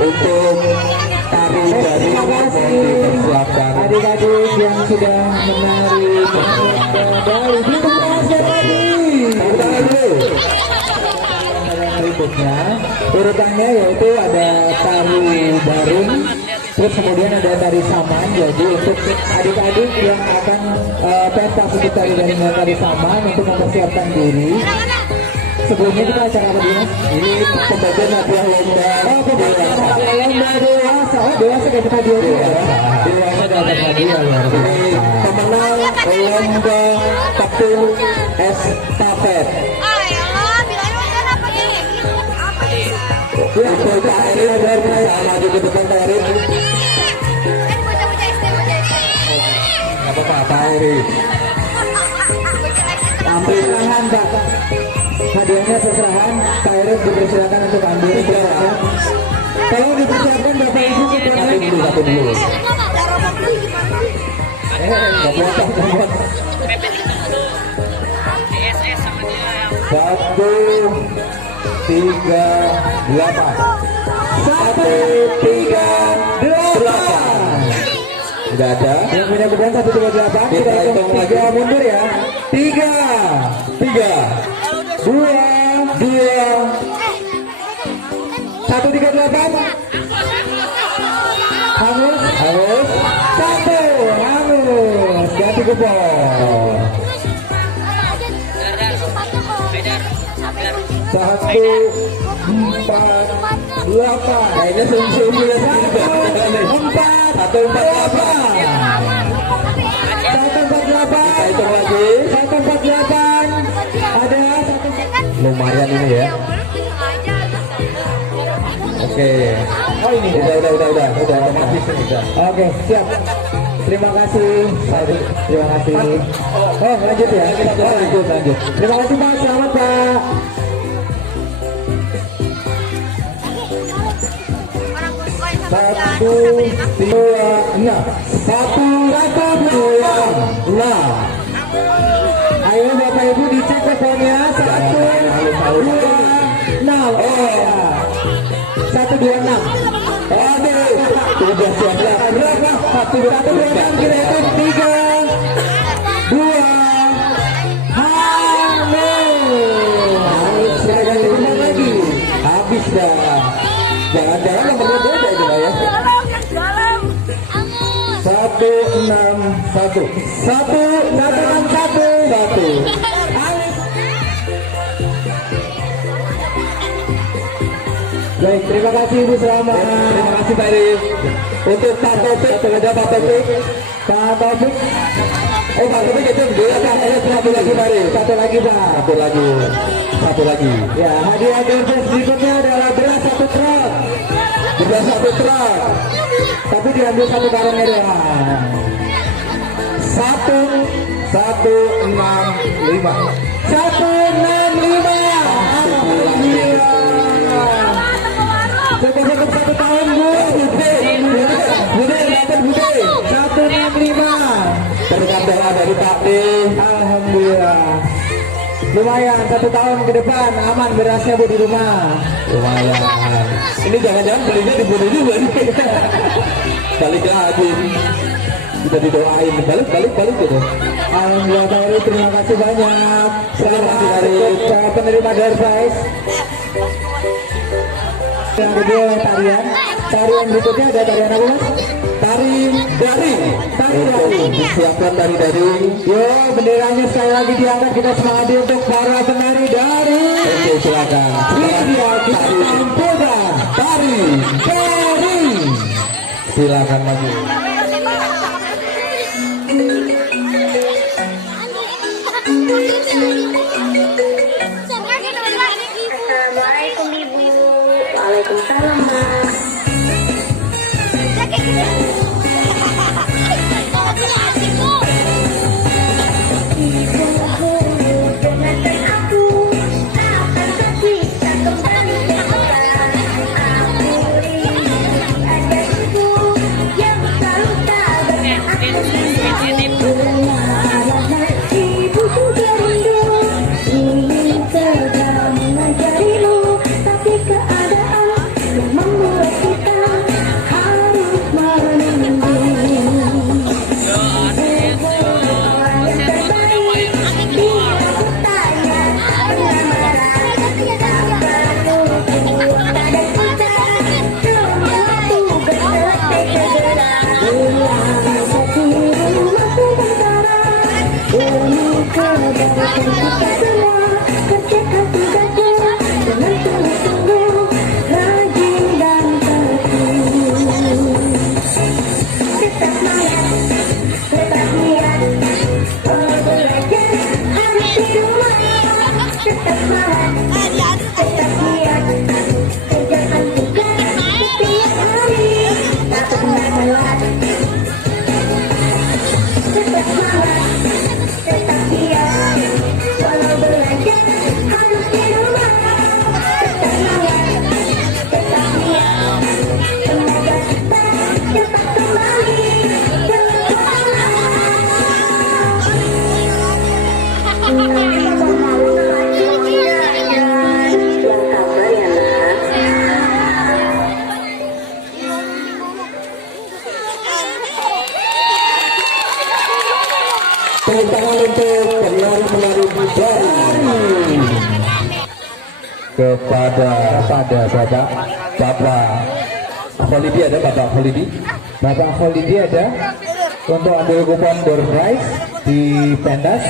Untuk tari dari dipersiapkan adik-adik yang sudah menari berikutnya urutannya yaitu ada tari barung, terus kemudian ada tari saman. Jadi untuk adik-adik yang akan pentas untuk tari dari tari saman untuk mempersiapkan diri. Sebelumnya kita acara apa dulu? Ini pembagian hadiah lomba. Oh, pembagian hadiah lomba dewasa. Oh, dewasa kayak kita dia dewasa dapat hadiah luar biasa. Pemenang lomba petul estafet. Ya, kita ini ada maju ke depan Pak Erik. Apa-apa Pak Erik. Ambil tangan Pak. Hadiahnya seserahan, Pak Erik dipersilakan untuk ambil. Tolong dipersiapkan Bapak Ibu kita satu dulu. Satu, tiga, delapan. 1, 3, 8. Tidak ada. Yang punya beban 1, 3, 8. Kita hitung 3 mundur ya. 3, 2, 2, 1, 3, 8. Hangus, 1, hangus. Ganti kupon. 1, 4, 8. Kayaknya sungguh-sungguh ya. 1, 4, 8. 1, 4, 8. Kita hitung lagi. 1, 4, 8. Ada 1. Lumayan ini ya. Oke. Oh ini. Udah otomatis ini udah. Oke, siap. Terima kasih. Terima kasih. Oh, lanjut ya. Lanjut. Terima kasih Pak. Selamat Pak. Satu, dua, enam. 1, 2, 6. Ayo Bapak Ibu dicek kuponnya. 1, 2, 6. Oh ya. 1, 2, 6. Oke. Sudah siap. Berapa? 1, 2, 6. Kita hitung 3, 2. Habis. Silakan lagi. Habis dah. Jangan-jangan nomornya beda itu ya. 1, 6, 1. 1, 6, 1. Baik, terima kasih Ibu Selamat. Terima kasih Pak Erik. Untuk Pak Taufik, ada Pak Taufik. Pak Taufik. Pak Taufik itu dua kan? Satu lagi Pak Erik. Satu lagi. Ya, hadiah berikutnya berikutnya adalah beras 1 truk. Beras 1 truk. Tapi diambil 1 karungnya doang. 1, 1, 6, 5. 1, 6, 5. Alhamdulillah. Cukup 1 tahun Bu. Bude dapat Bude. 1, 6, 5. Berkat doa dari Pak D. Alhamdulillah. Lumayan 1 tahun ke depan aman berasnya Bu di rumah. Lumayan. Ini jangan-jangan belinya di Bude juga nih. Balik lagi. Kita didoain balik gitu. Alhamdulillah Pak Erik, terima kasih banyak. Selamat dari penerima door prize. Yang kedua tarian berikutnya ada tarian apa Mas? Tari daring. Disiapkan tari daring. Yo, benderanya sekali lagi diangkat, kita semangati untuk para penari daring. Oke, silakan. Dia kita tampilkan tari daring. Silakan maju. Assalamualaikum Ibu. Waalaikumsalam Mas. Tapi kepada Bapak Holidi, ada Bapak Holidi. Bapak Holidi ada untuk ambil kupon door prize di pentas.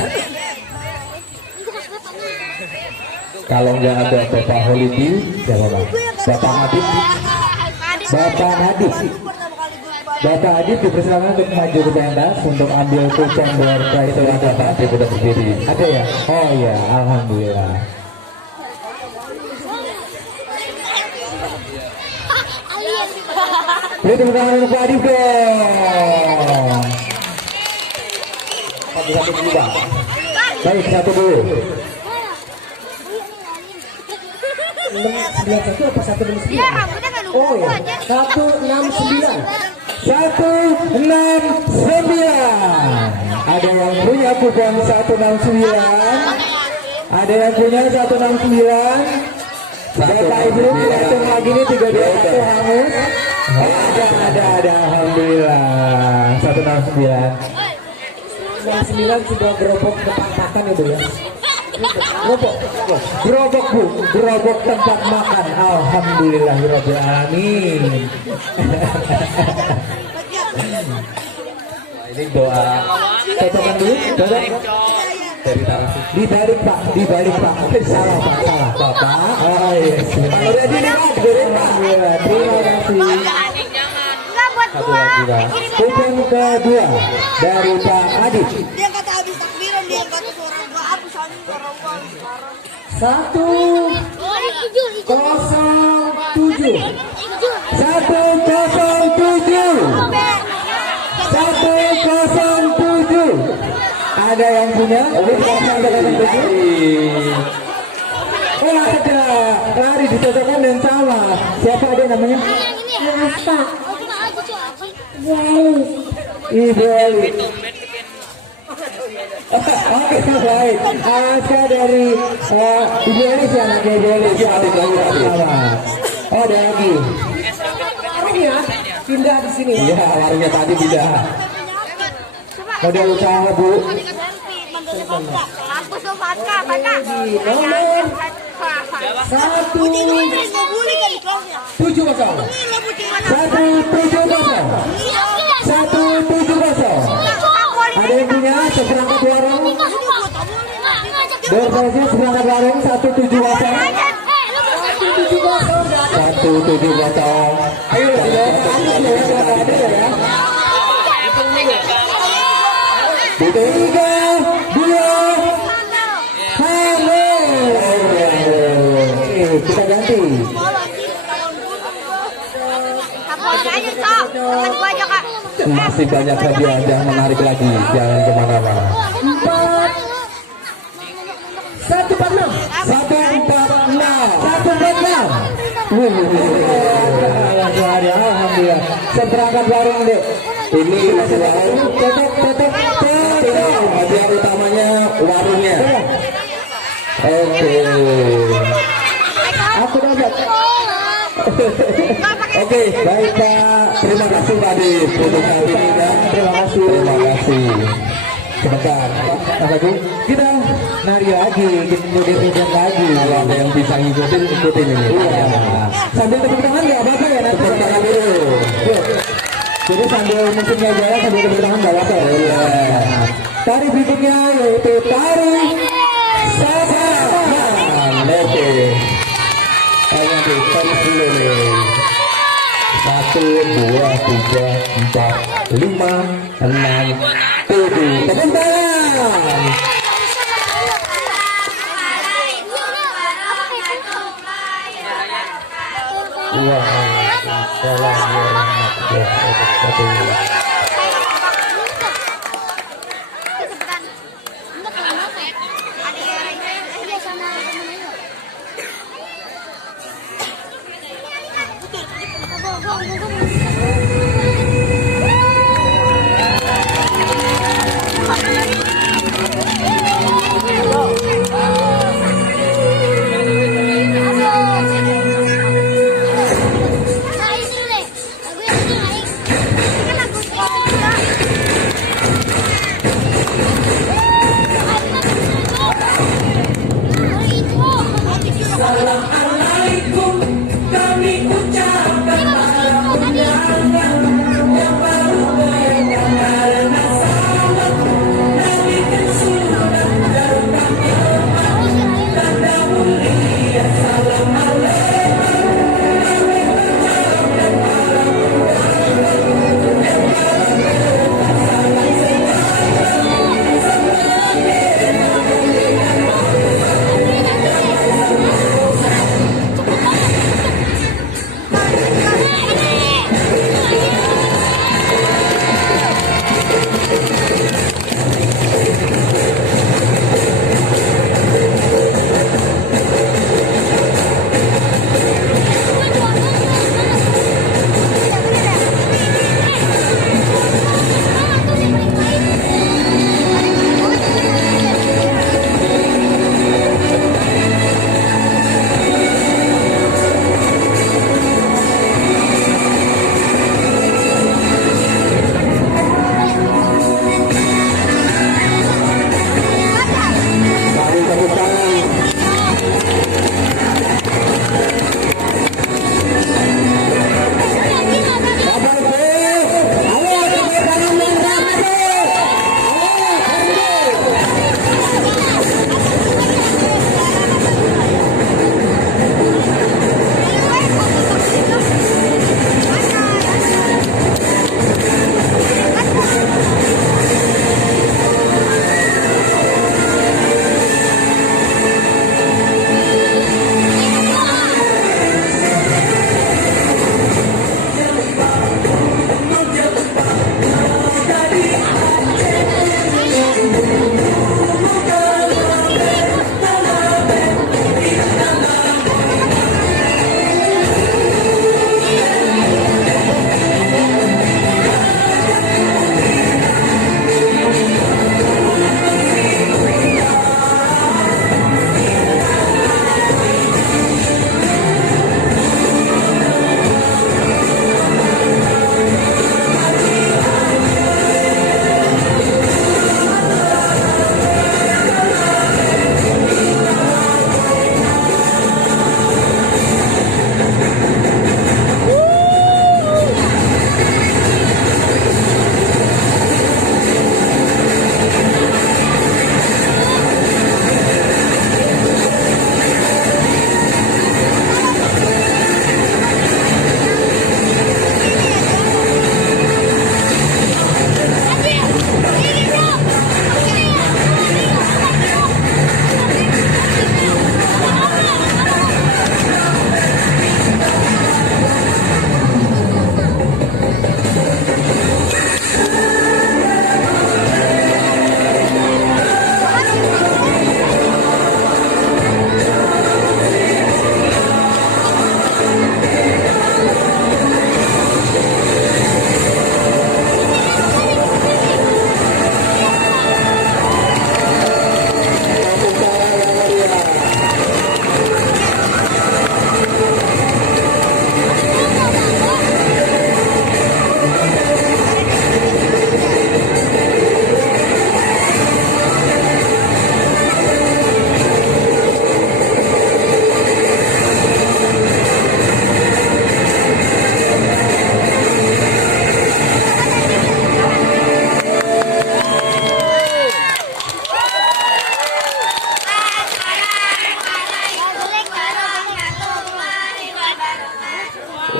Kalau nggak ada Bapak Holidi, siapa Pak? Bapak Adib. Bapak Adib. Bapak Adib dipersilakan untuk maju ke pentas untuk ambil kupon door prize. Itu ada Pak Adib udah berdiri. Ada ya? Oh iya, alhamdulillah. Beri tepuk tangan untuk Pak Adib dong. Satu dulu Pak. Baik, satu dulu. 691 apa 169? Ya, rambutnya kan lupa Oh ya, aja. 169. 169. Ada yang punya kupon 169. Ada yang punya 169. Bapak Ibu kita hitung lagi nih 321 hangus. Ada alhamdulillah 169. 69 sudah gerobok depan makan ya Bu ya. Gerobok Bu, gerobok tempat makan. Alhamdulillahirabbil alamin. Ini doa Cocokan dulu, cocok. dari Tarasi. Dibalik Pak. Salah Pak, salah. Bapak. Oh iya. Udah dilihat, Alhamdulillah. Terima kasih. Enggak buat gua. Pak. Kupon kedua dari Pak Adib. Dia kata habis takbiran, dia kata suara gua habis soalnya suara gua habis parah. 107. 107. Ada yang punya? Ini 107. Oh ada, lari dicocokkan dan sama. Siapa ada namanya? Ibu Eli. Oke baik. Aska dari Ibu Eli sih anaknya Ibu Eli. Adik lagi, adik. Sama. Oh ada lagi. Warung ya, pindah di sini. Iya, warungnya tadi tidak. Model usaha Bu. Hapus dong Fatka. Nomor 170. 170. Ada yang punya seperangkat warung? Berproses seperangkat warung 170. 170. Ayo ya, tiga, dua, halo. Kita ganti. Kapolnya aja sok. Temen gua aja kak. Masih banyak hadiah yang menarik lagi. Jangan kemana-mana. 146. 146. Alhamdulillah. Seperangkat warung deh. Ini Tetap. hadiah utamanya warungnya. Oke. Aku dapat. Oke, Baik Pak. terima kasih Pak Adib untuk kali ini dan Terima kasih. terima kasih. Sebentar. Lagi kita nari lagi, kita ngikutin lagi. Kalau ada yang bisa ikutin ini. Iya. Sambil tepuk tangan nggak apa-apa ya nanti. Tepuk tangan dulu. Yuk. Jadi sambil musiknya jalan sambil tepuk tangan nggak apa-apa. Iya. Tari berikutnya yaitu tari sama. Oke. Ayo ditarik dulu nih. 1, 2, 3, 4, 5, 6, 7. Tepuk tangan. Waalaikumsalam warahmatullahi wabarakatuh. Salam Allah.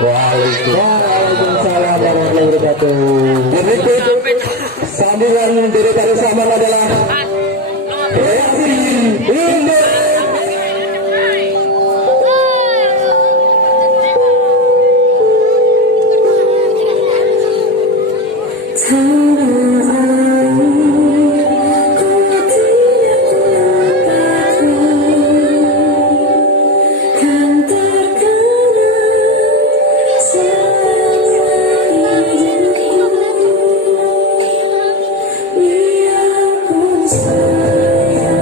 Waalaikumsalam warahmatullahi wabarakatuh. Berikut sambilan dari Tari Saman adalah reaksi Indo. Biarpun sayang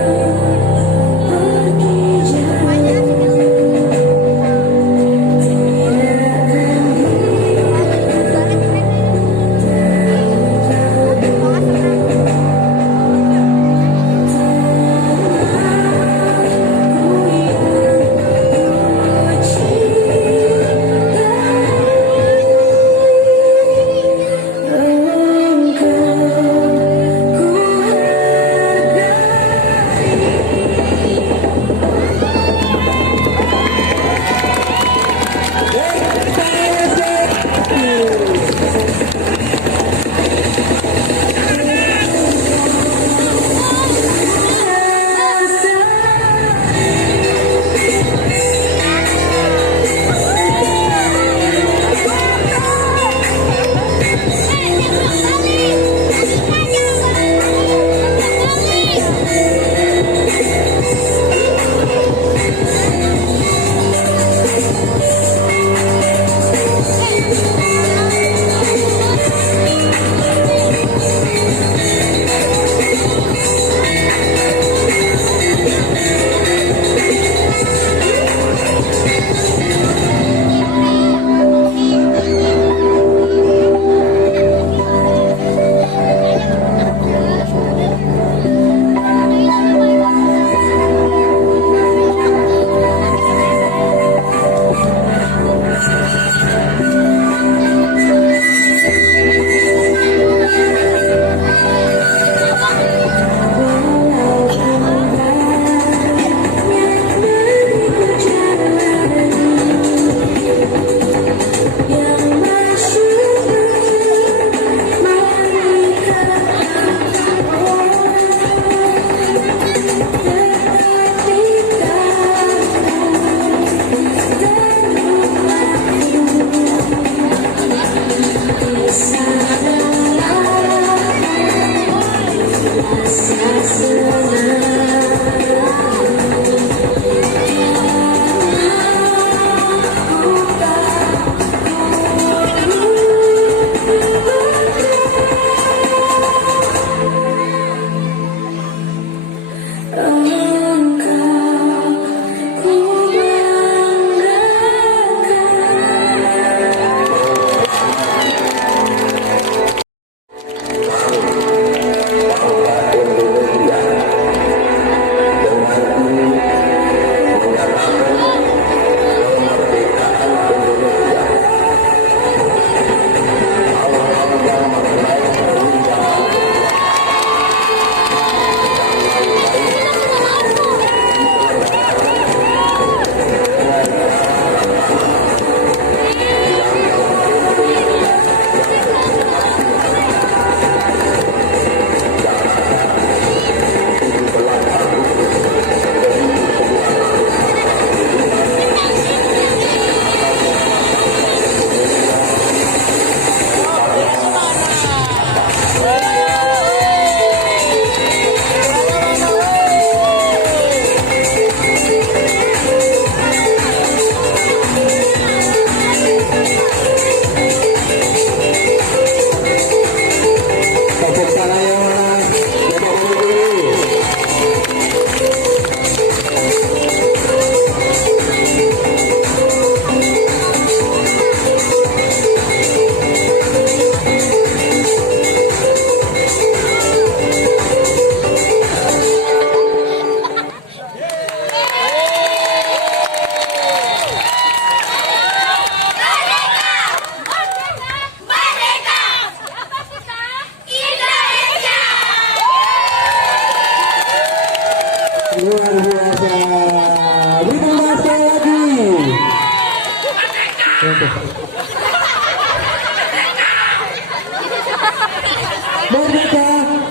Merdeka,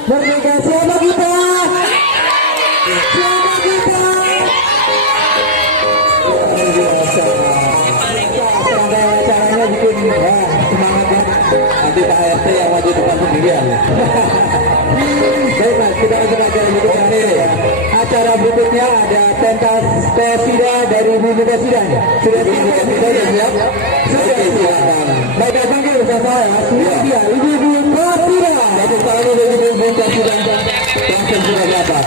merdeka, siapa kita? Siapa kita? Luar biasa. Serangkaian acaranya bikin semangat ya. Nanti Pak RT yang maju depan sendirian. Baiklah, kita lanjut acara berikutnya ya. Acara berikutnya ada pentas Pesida dari Bumi Pesida. Sudah siap? Sudah siap? Sudah siap. Baiklah, panggil bersama ya. Sudah siap. Ibu-ibu Pesida. Satu tahun dari Bumi Pesida langsung sudah dapat.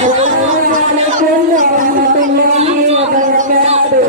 Assalamualaikum warahmatullahi wabarakatuh.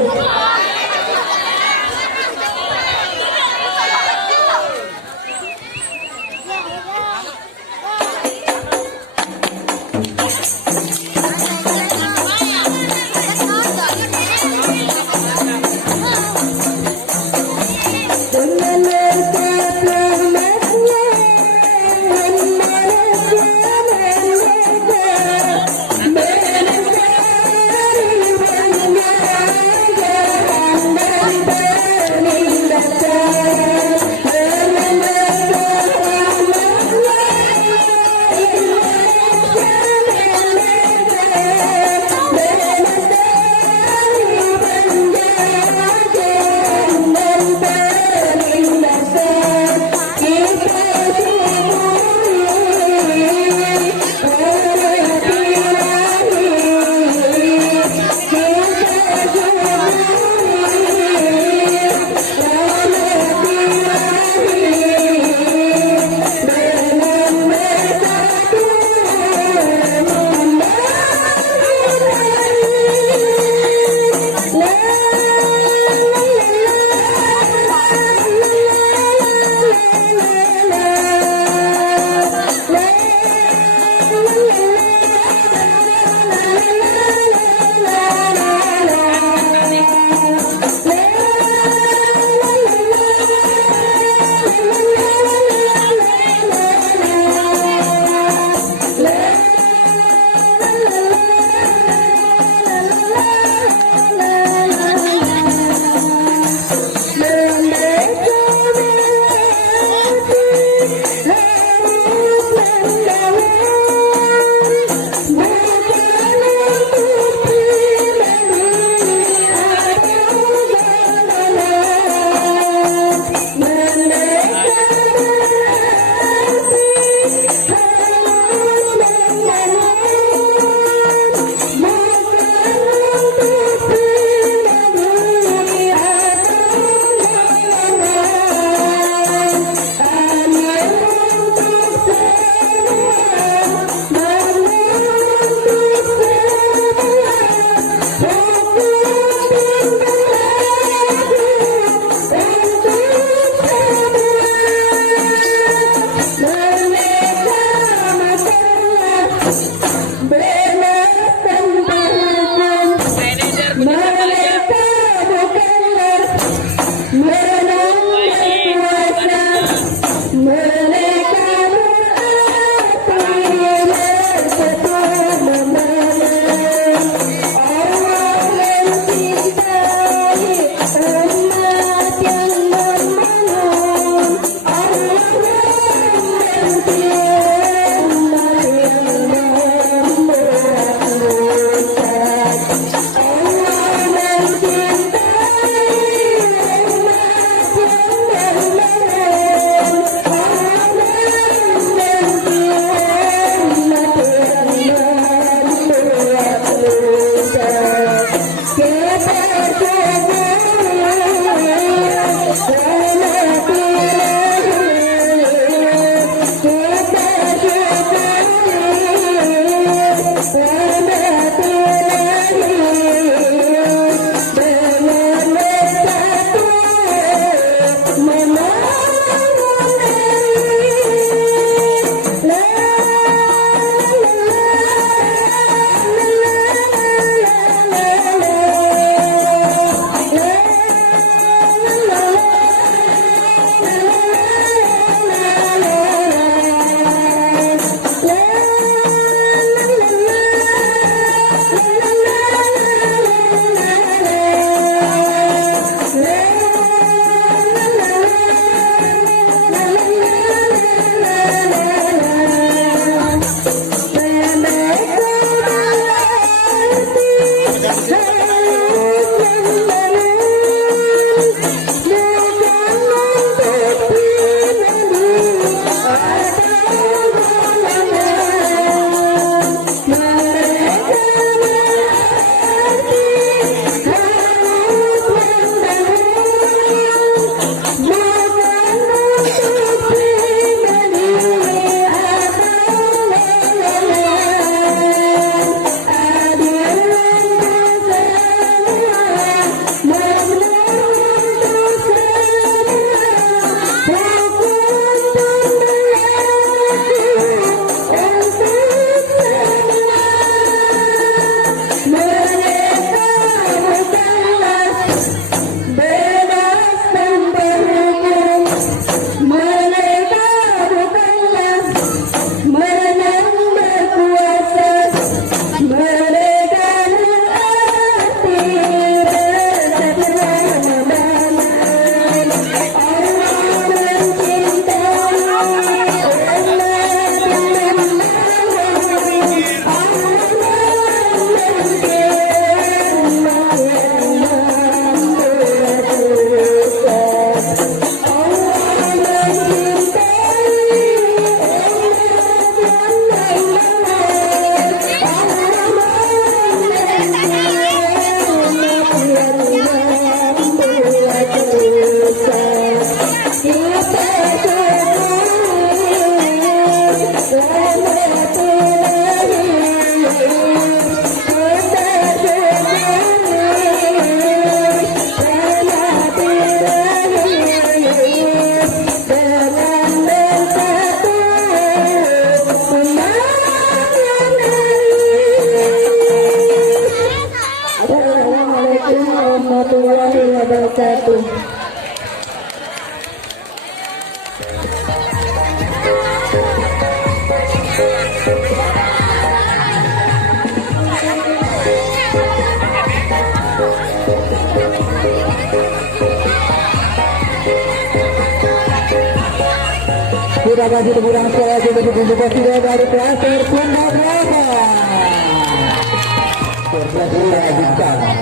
kita kasih tepuk tangan sekali lagi untuk pembuka video dari Klaster Sunda Berapa.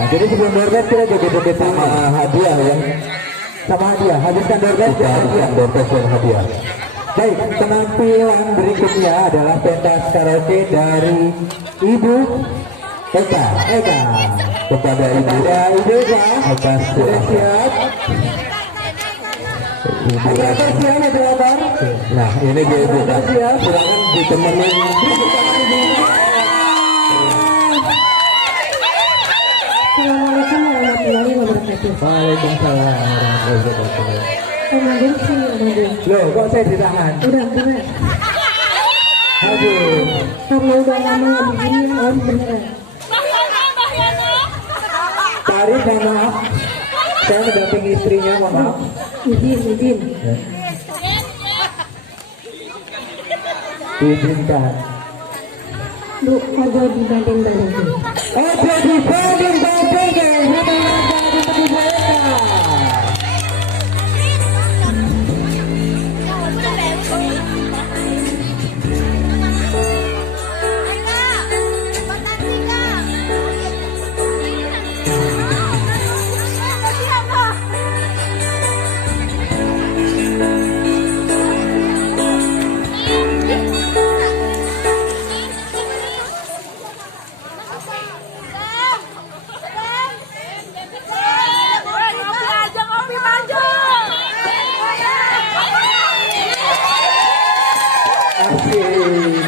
Jadi sebelum doorbat kita joget-joget sama hadiah ya. Sama hadiah, habiskan doorbat ya. Doorbat dan hadiah. Baik, penampilan berikutnya adalah pentas karaoke dari Ibu Eka. Kepada Ibu Eka, sudah siap? Operator siap, operator. Nah, ini dia Ibu Eka. Silakan ditemenin. Assalamualaikum warahmatullahi wabarakatuh. Waalaikumsalam warahmatullahi wabarakatuh. Ramadan sih Ramadan. Loh, kok saya ditahan? Udah bener. Aduh. Karena udah lama nggak begini om beneran. Tari, mohon maaf. Saya mendampingi istrinya, mohon maaf. Izin. Izinkan. Bu, ojo dibanding-bandingin. Ojo dibanding-bandingin.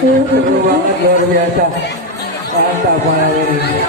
Seru banget, luar biasa. Mantap malam ini.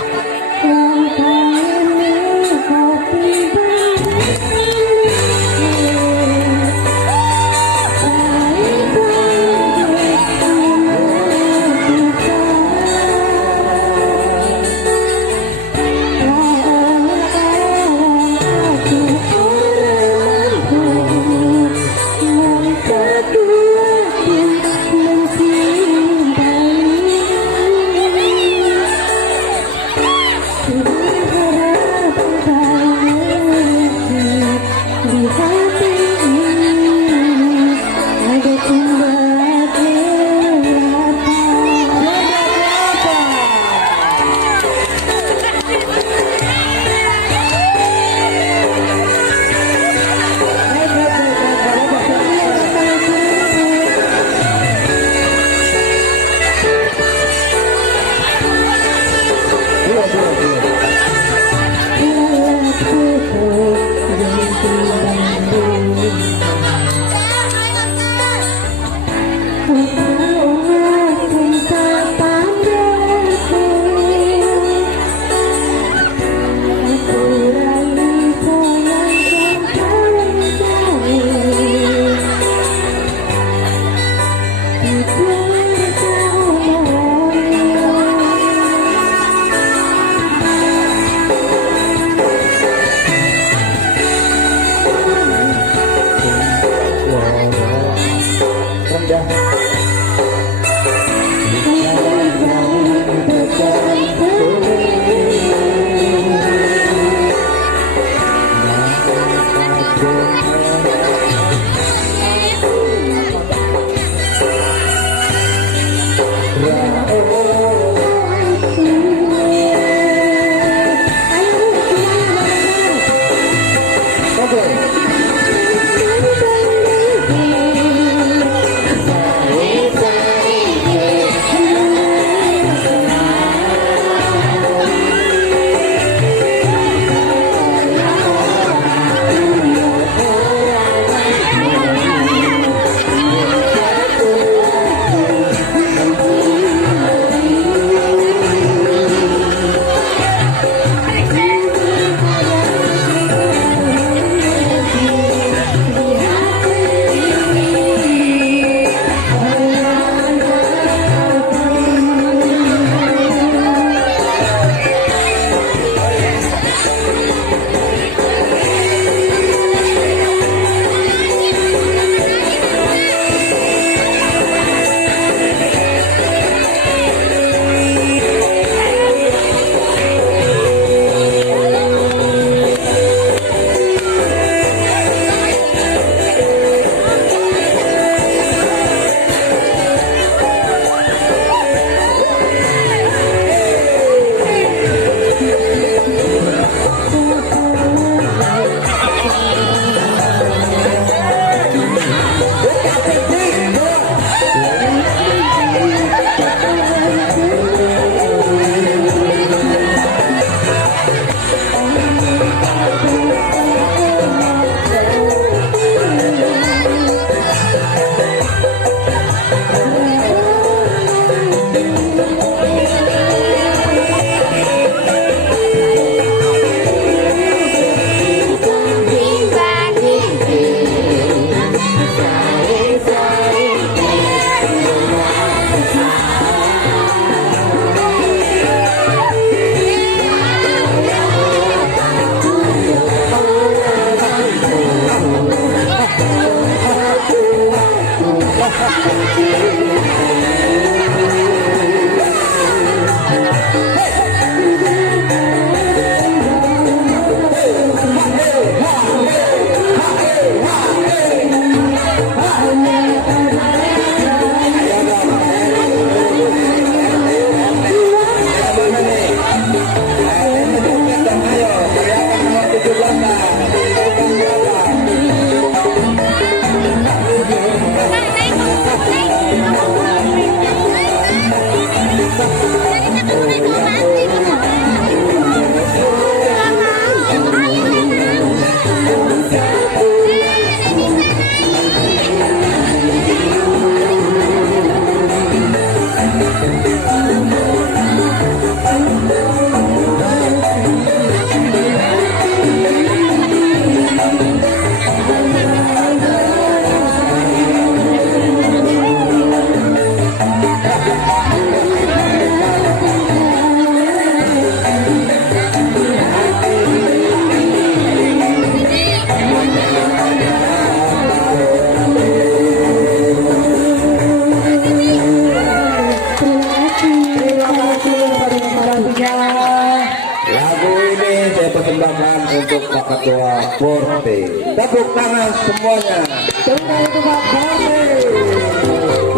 dipersembahkan untuk Pak Ketua Forte. Tepuk tangan semuanya. Tepuk tangan untuk Pak Forte.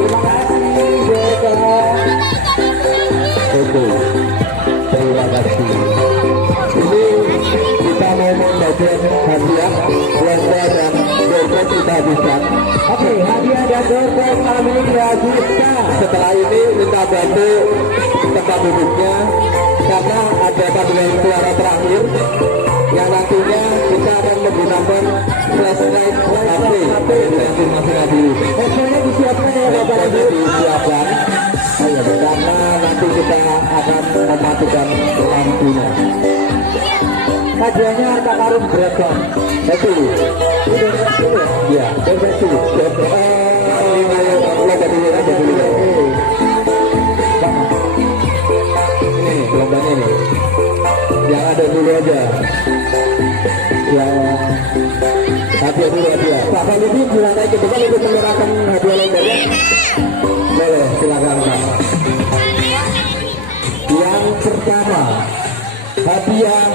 Terima kasih Joko. Oke, terima kasih. Ini kita mau membagikan hadiah buat dan Joko kita habiskan. Oke, hadiah dan Joko kami dihabiskan. Setelah ini minta bantu tempat duduknya karena ada paduan suara terakhir yang nantinya kita akan menggunakan flashlight HP masing-masing. Pokoknya disiapkan ya Bapak Ibu. Disiapkan karena nanti kita akan mematikan lampunya. Hadiahnya harta karun berapa? Itu ya, itu ini gelombangnya nih yang ada dulu aja yang hadiah dulu hadiah. Pak Falibi bila naik ke depan untuk menyerahkan hadiah lombanya boleh, silakan Pak. Yang pertama hadiah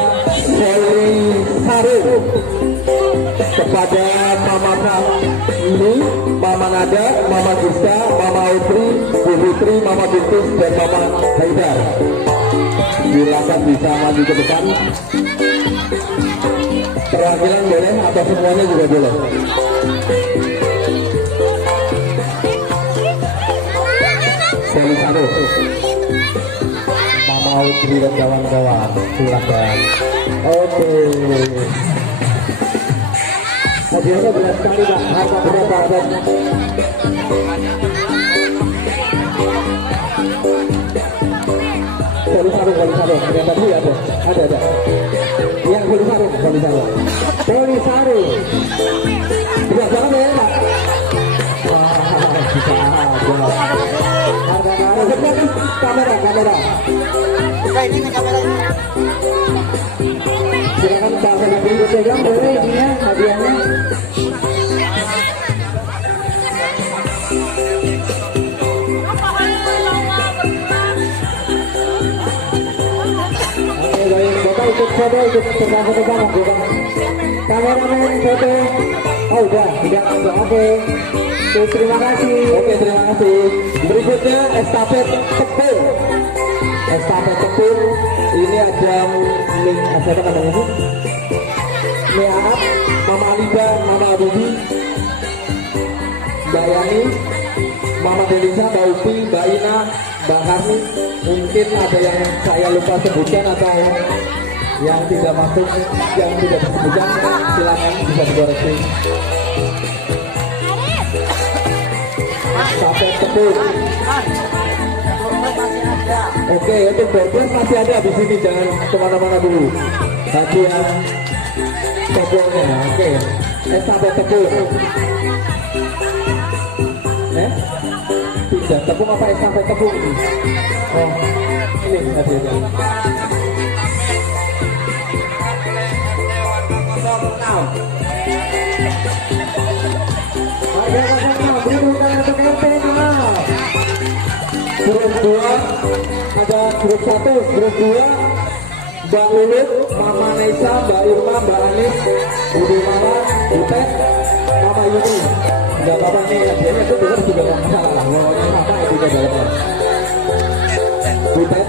Soli Sarung kepada Mama Kami, Mama Nada, Mama Giska, Mama Utri, Bu Fitri, Mama Bintus, dan Mama Haidar. Silakan bisa maju ke depan. Perwakilan boleh atau semuanya juga boleh. Soli Sarung, Mama Utri dan kawan-kawan, silakan. Oke. Hadiahnya benar sekali Pak. Harga berapa dan Soli Sarung. Yang tadi ada. Yang Soli Sarung. Soli Sarung. Tidak jangan ya Pak. Bisa aja. Harga karun. Kamera. Ini kamera ini. Silakan Pak Falibi dipegang boleh ininya hadiahnya. Oke baik, Bapak ikut foto, ikut pegang-pegang kameramen foto. Oh udah oke. Oke, terima kasih. Oke, terima kasih. Berikutnya estafet tepung. Ini ada siapa namanya sih? Meaap, Mama Alida, Mama Abibi, Mbak Yani, Mama Delisa, Mbak Upi, Mbak Ina, Mbak Karni. Mungkin ada yang saya lupa sebutkan atau yang tidak masuk, yang tidak disebutkan, silakan bisa dikoreksi. Estafet tepung. Oke, untuk bordes masih ada di sini, jangan kemana-mana dulu. Hadiah tepungnya, oke. Estafet tepung. Tidak, tepung apa estafet tepung ini? Oh, ini hadiahnya. Harga 06, beri bukan untuk RT 0. Grup 2 ada grup 1, grup 2 Mbak Lulut, Mama Nesa, Mbak Irma, Mbak Anis, Budi Mala, Butet, Mama Yuni. Enggak apa-apa nih, hadiahnya itu juga nggak masalah lah. Pokoknya sama itu juga dalamnya. Butet.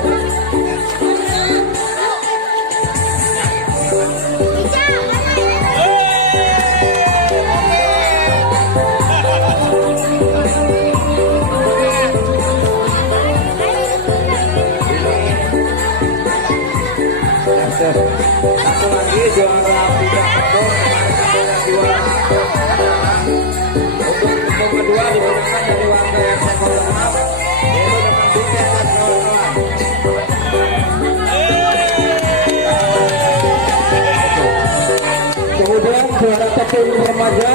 Satu lagi juara tidak betul, juara untuk kedua dimenangkan dari warga yang saya hormat, yaitu dengan Butet dan kawan-kawan. Kemudian juara tepung remaja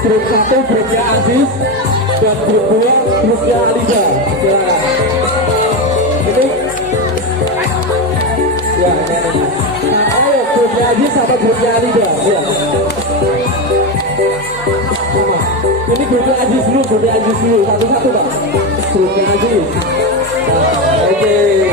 grup 1 grupnya Aziz dan grup 2 grupnya Alida. Silakan. Ini ya ini. Nah, ayo grupnya Aziz sama grupnya Alida.